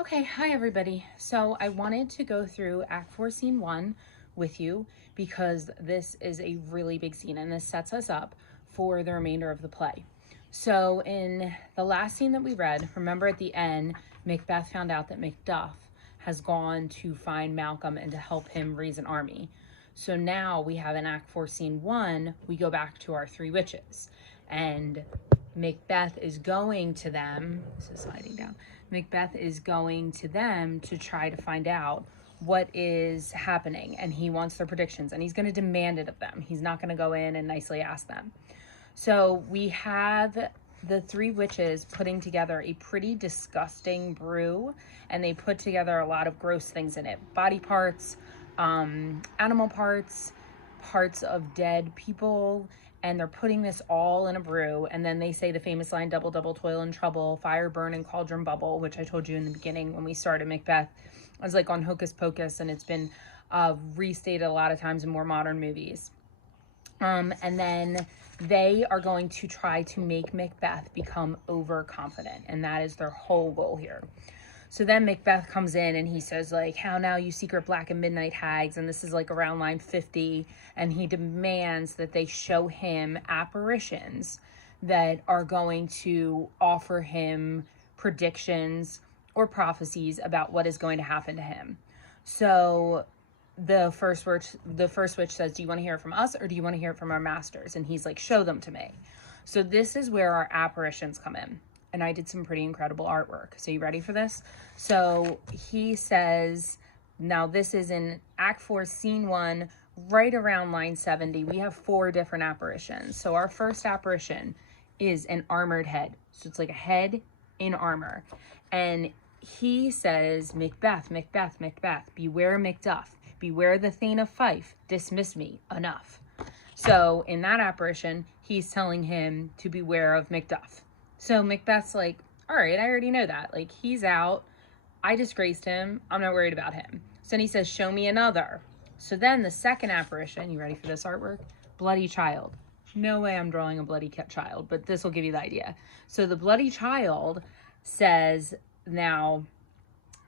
Okay, hi everybody. So I wanted to go through Act 4, Scene 1 with you because this is a really big scene and this sets us up for the remainder of the play. So in the last scene that we read, remember at the end, Macbeth found out that Macduff has gone to find Malcolm and to help him raise an army. So now we have in Act 4, Scene 1, we go back to our three witches and Macbeth is going to them. This is sliding down. Macbeth is going to them to try to find out what is happening, and he wants their predictions, and he's going to demand it of them. He's not going to go in and nicely ask them. So we have the three witches putting together a pretty disgusting brew, and they put together a lot of gross things in it. Body parts, animal parts, parts of dead people, and they're putting this all in a brew. And then they say the famous line, double, double, toil and trouble, fire, burn, and cauldron bubble, which I told you in the beginning when we started Macbeth. I was like on Hocus Pocus, and it's been restated a lot of times in more modern movies. And then they are going to try to make Macbeth become overconfident, and that is their whole goal here. So then Macbeth comes in and he says, like, how now, you secret black and midnight hags? And this is like around line 50. And he demands that they show him apparitions that are going to offer him predictions or prophecies about what is going to happen to him. So the first witch says, do you want to hear it from us or do you want to hear it from our masters? And he's like, show them to me. So this is where our apparitions come in. And I did some pretty incredible artwork. So you ready for this? So he says, now this is in Act 4, Scene 1, right around line 70. We have 4 different apparitions. So our first apparition is an armored head. So it's like a head in armor. And he says, Macbeth, Macbeth, Macbeth, beware Macduff, beware the Thane of Fife, dismiss me, enough. So in that apparition, he's telling him to beware of Macduff. So Macbeth's like, all right, I already know that. Like, he's out. I disgraced him. I'm not worried about him. So then he says, show me another. So then the second apparition, you ready for this artwork? Bloody child. No way I'm drawing a bloody child, but this will give you the idea. So the bloody child says, now,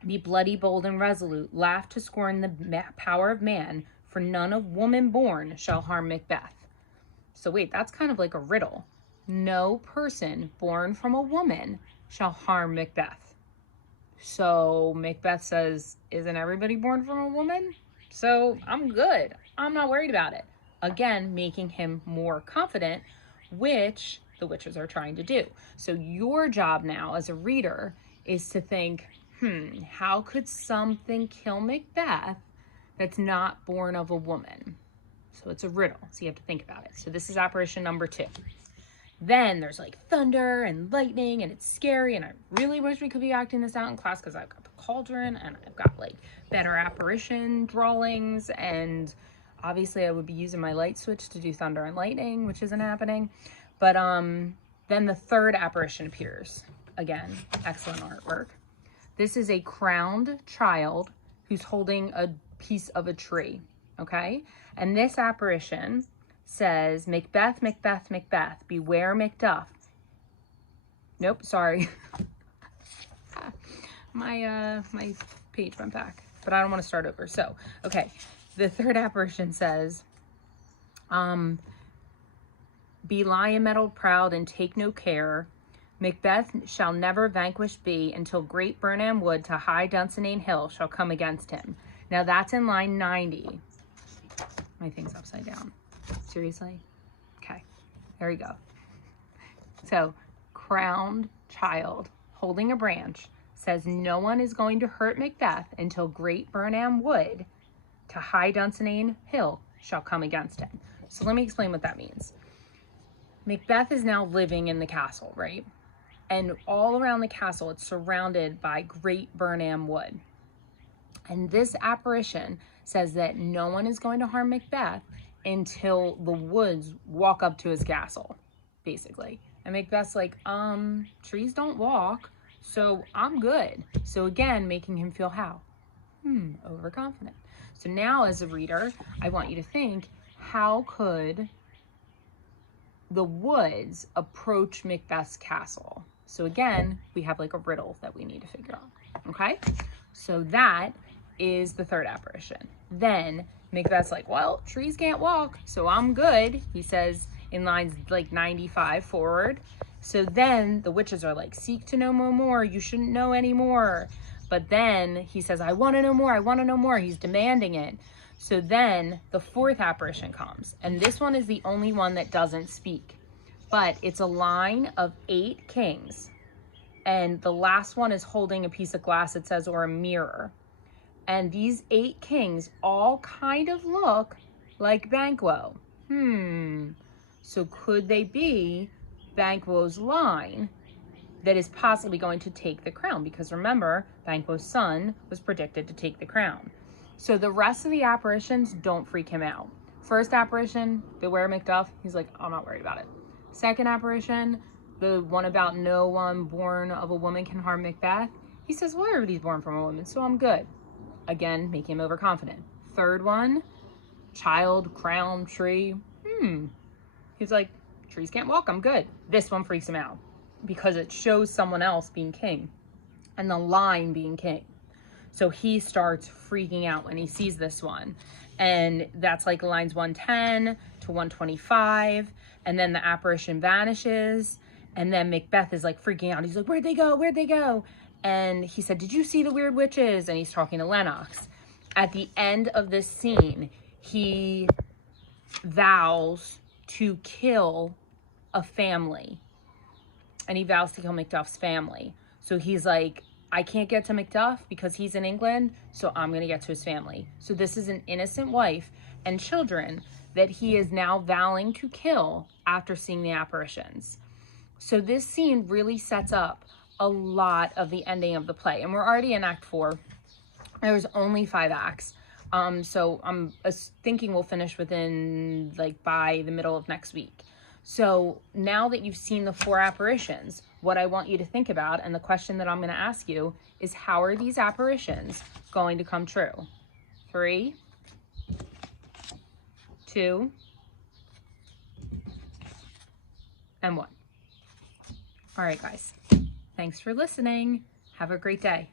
be bloody, bold, and resolute. Laugh to scorn the power of man, for none of woman born shall harm Macbeth. So wait, that's kind of like a riddle. No person born from a woman shall harm Macbeth. So Macbeth says, isn't everybody born from a woman? So I'm good. I'm not worried about it. Again, making him more confident, which the witches are trying to do. So your job now as a reader is to think, how could something kill Macbeth that's not born of a woman? So it's a riddle. So you have to think about it. So this is apparition number 2. Then there's like thunder and lightning and it's scary, and I really wish we could be acting this out in class because I've got the cauldron and I've got like better apparition drawings, and obviously I would be using my light switch to do thunder and lightning, which isn't happening. But then the third apparition appears. Again, excellent artwork. This is a crowned child who's holding a piece of a tree, okay? And this apparition says, Macbeth, Macbeth, Macbeth, beware Macduff. Nope, sorry. my page went back, but I don't want to start over. So, okay, the third apparition says, be lion-mettled proud and take no care. Macbeth shall never vanquished be until great Burnham Wood to high Dunsinane Hill shall come against him. Now that's in line 90. My thing's upside down. Seriously? Okay, there we go. So, crowned child holding a branch says no one is going to hurt Macbeth until great Burnham Wood to high Dunsinane Hill shall come against him. So let me explain what that means. Macbeth is now living in the castle, right? And all around the castle, it's surrounded by great Burnham Wood. And this apparition says that no one is going to harm Macbeth until the woods walk up to his castle, basically. And Macbeth's like, trees don't walk, so I'm good. So again, making him feel how? Overconfident. So now as a reader, I want you to think, how could the woods approach Macbeth's castle? So again, we have like a riddle that we need to figure out, okay? So that is the third apparition. Then Macbeth's like, well, trees can't walk, so I'm good, he says in lines like 95 forward. So then the witches are like, seek to know more, you shouldn't know anymore. But then he says, I want to know more, I want to know more. He's demanding it. So then the fourth apparition comes, and this one is the only one that doesn't speak. But it's a line of 8 kings. And the last one is holding a piece of glass, it says, or a mirror. And these 8 kings all kind of look like Banquo. So could they be Banquo's line that is possibly going to take the crown? Because remember, Banquo's son was predicted to take the crown. So the rest of the apparitions don't freak him out. First apparition, Beware Macduff, he's like, I'm not worried about it. Second apparition, the one about no one born of a woman can harm Macbeth, he says, well, everybody's born from a woman, so I'm good. Again, making him overconfident. Third one, child, crown, tree. He's like, trees can't walk, I'm good. This one freaks him out because it shows someone else being king and the line being king. So he starts freaking out when he sees this one. And that's like lines 110 to 125. And then the apparition vanishes. And then Macbeth is like freaking out. He's like, where'd they go? Where'd they go? And he said, did you see the weird witches? And he's talking to Lennox. At the end of this scene, he vows to kill a family. And he vows to kill Macduff's family. So he's like, I can't get to Macduff because he's in England, so I'm going to get to his family. So this is an innocent wife and children that he is now vowing to kill after seeing the apparitions. So this scene really sets up a lot of the ending of the play. And we're already in Act 4. There's only 5 acts. So I'm thinking we'll finish within, like, by the middle of next week. So now that you've seen the 4 apparitions, what I want you to think about, and the question that I'm going to ask you, is how are these apparitions going to come true? 3, 2, and 1. All right, guys. Thanks for listening. Have a great day.